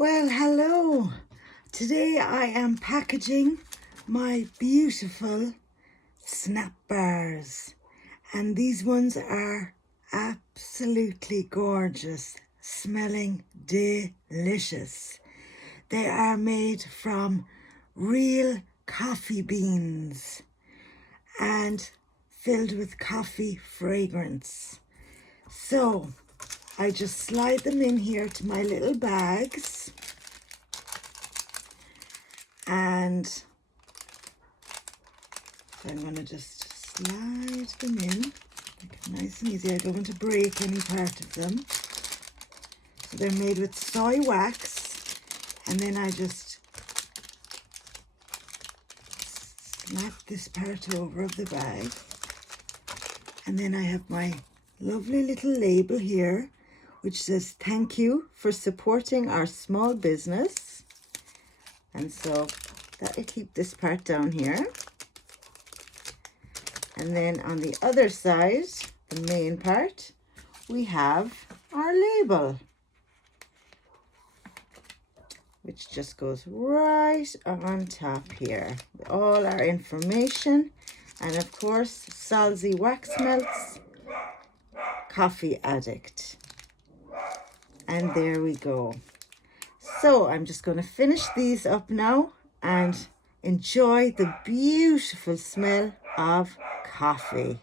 Well, hello. Today I am packaging my beautiful Snap bars, and these ones are absolutely gorgeous, smelling delicious. They are made from real coffee beans and filled with coffee fragrance. So I just slide them in here to my little bags, and I'm going to just slide them in, make it nice and easy. I don't want to break any part of them. So they're made with soy wax, and then I just snap this part over of the bag, and then I have my lovely little label here which says thank you for supporting our small business. And so that'll keep this part down here. And then on the other side, the main part, we have our label, which just goes right on top here with all our information. And of course, Solzie wax melts, coffee addict. And there we go. So I'm just going to finish these up now and enjoy the beautiful smell of coffee.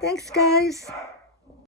Thanks, guys.